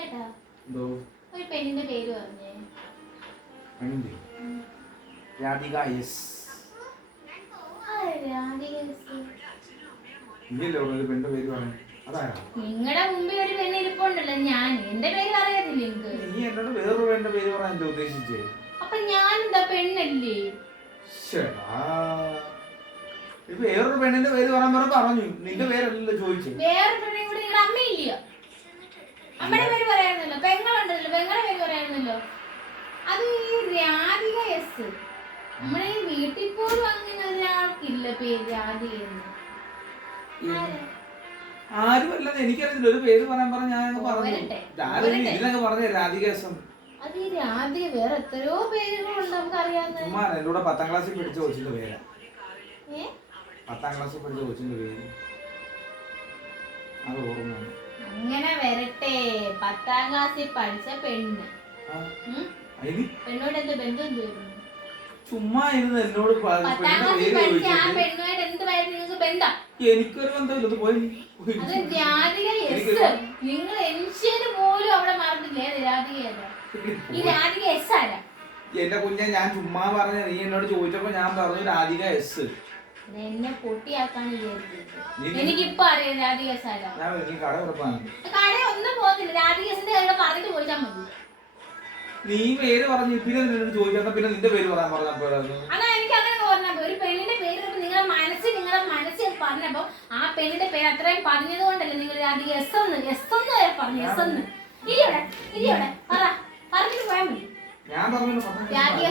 ചേട്ടാ ഒരു പെണ്ണിന്റെ പേര് പറഞ്ഞേ. രാധിക എസ്. നിങ്ങളുടെ മുമ്പിൽ ഒരു പെണ്ണ് ഇരിപ്പുണ്ടല്ലോ, ഞാൻ എന്റെ പേര് അറിയത്തില്ല. നീ എന്നോട് വേറൊരു പെണ്ണിന്റെ പേര് പറയാൻ എന്താ ഉദ്ദേശിച്ചേ? അപ്പൊ ഞാൻ എന്താ പെണ്ണല്ലേ? വേറൊരു പെണ്ണിന്റെ പേര് പറയാൻ പറഞ്ഞു. നിന്റെ പേരല്ലല്ലോ ചോദിച്ചേ. വേറെ പെണ്ണിനെ കൂടി നിങ്ങളുടെ അമ്മയില്ലയോ? അമ്മയുടെ പേര് പറയായിരുന്നല്ലോ. പെങ്ങളുണ്ടല്ലോ, പെങ്ങളുടെ പേര് പറയായിരുന്നല്ലോ. അത് ഈ രാധിക എസ്. നമ്മുടെ ഈ വീട്ടിൽ പോലും അങ്ങനെ ഒരാൾക്കില്ല പേര് രാധിക. ആരുമല്ലെന്ന് എനിക്കറിയത്തില്ല. ഒരു പേര് പറയാൻ പറഞ്ഞ ഞാൻ പറഞ്ഞു. ഇതിനൊക്കെ പറഞ്ഞ രാധിക എസ്. അത് ഈ രാധിക വേറെ എത്രയോ പേരുകളുണ്ട് നമുക്ക് അറിയാവുന്ന. എന്റെ കൂടെ 10ാം ക്ലാസ്സിൽ പഠിച്ച കൊച്ചിന്റെ പേരാ. 10ാം ക്ലാസ്സിൽ പഠിച്ച കൊച്ചിന്റെ പേര് അത് ഓർമ്മയാണ്. അങ്ങനെ വരട്ടെ. 10ാം ക്ലാസ്സിൽ പഠിച്ച പെണ്ണ്. പെണ്ണോട് എന്ത് ബന്ധം തോന്നുന്നു? ചുമ്മാ ഇരുന്ന് എന്നോട് എനിക്കൊരു ബന്ധമില്ല. പോയി നിങ്ങൾ എൻഷ്യന് പോലും അവിടെ മറന്നില്ലേ രാധിക? ഈ രാധിക എസ് ആരാ? എന്റെ കുഞ്ഞെ ഞാൻ ചുമ്മാ പറഞ്ഞ. നീ എന്നോട് ചോദിച്ചപ്പോ ഞാൻ പറഞ്ഞു രാധിക എസ്. എന്നെ പൊട്ടിയാക്കാൻ എനിക്കിപ്പോ അറിയാം രാധിക എസ് ആരാ. കട ഒന്നും പോകുന്നില്ല. രാധിക എസിന്റെ കയ്യിൽ പറഞ്ഞിട്ട് പോയിച്ചാൽ മതി. നീ പേര് പറഞ്ഞു പിന്നെ നിന്നോട് ചോദിച്ചാ പിന്നെ നിന്റെ പേര് പറയാൻ പറഞ്ഞപ്പോഴാണ്. അതാ എനിക്ക് അങ്ങനെ പറഞ്ഞപ്പോ ഒരു പെണ്ണിന്റെ പേര് നിങ്ങളുടെ മനസ്സിൽ പറഞ്ഞപ്പോ ആ പെണ്ണിന്റെ പേര് അത്രയും പറഞ്ഞത് കൊണ്ടല്ലേ നിങ്ങൾ രാധിക എസ് എന്ന് വരെ പറഞ്ഞു. എസ് എന്ന് ഇരിയോടെ പറ, പറഞ്ഞിട്ട് പോയാൽ മതി. ഞാൻ പറഞ്ഞു രാധിക